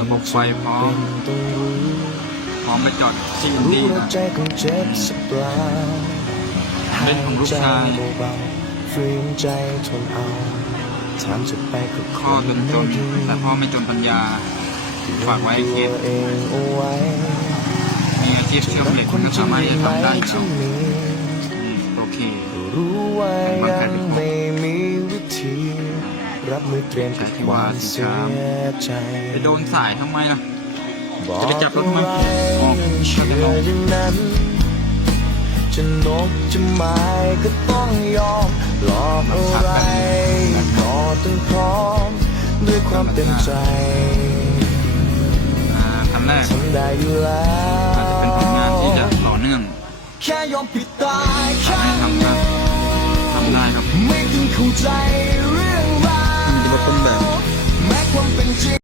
ระบบไฟพร้อมเป็นต้องรู้พร้อมไปจอดซีนรู้ดีว่านะใจคงเจ็บสักเปล่าเป็นของลูกชายหใจเบาๆฝืนใจทนเอาถามจะไปก็ข้อจนจนแต่พ่อไม่จนปัญญาฝากไว้ให้คิดตัวเองเอาไว้มีอาชีพเชื่อมเหล็กมันก็สามารถที่จะทำได้อยู่แล้วที่มีอืมโอเครู้ว่าบางยัแผ่นงไม่ครบไม่มีวิธี รับมือเตรียมกับความเสียใจไปโดนสายทำไมล่ะบอกจะไปจับรถมันอะไรออกเชื่ออย่างนั้นจะนกจะไม้ก็ต้องยอมหลอกอะไรก็ต้องพร้อม ด้วยความเต็มใจอ่าคันแรกทำได้อยู่แล้อาจจะเป็นผลงานที่จะวต่อเนื่องแค่ยอมผิดตายทำแค่ให้ทำได้ทำได้ครับไม่ต้องเข้าใจ แม้ความเป็นจริง